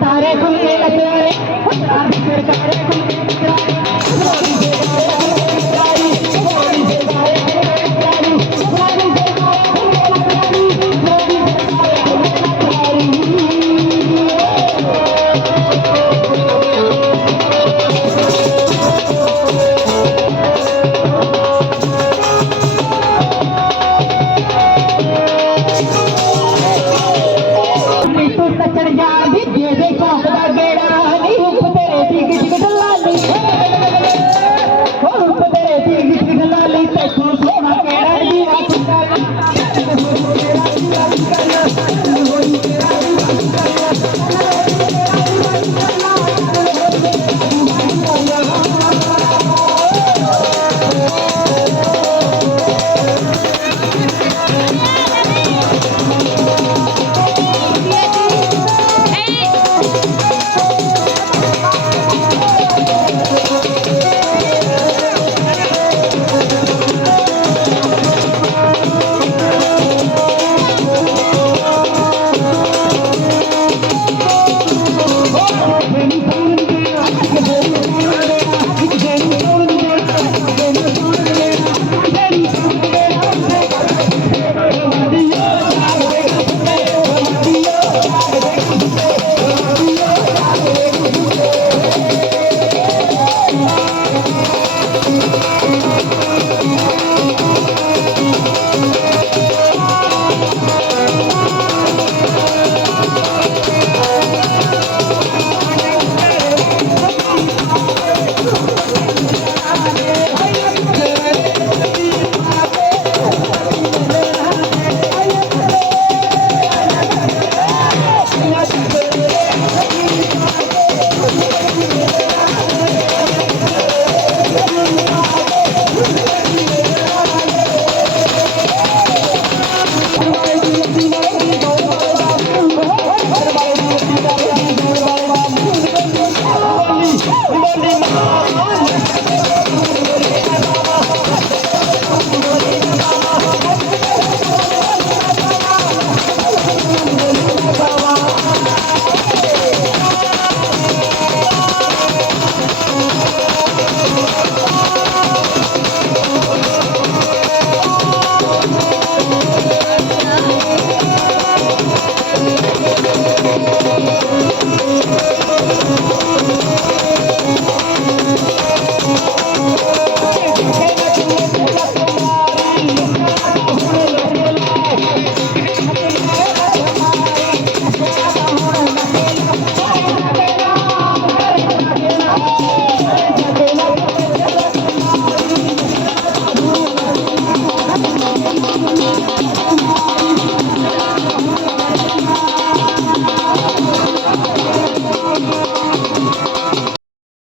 ਸਾਰੇ Thank you.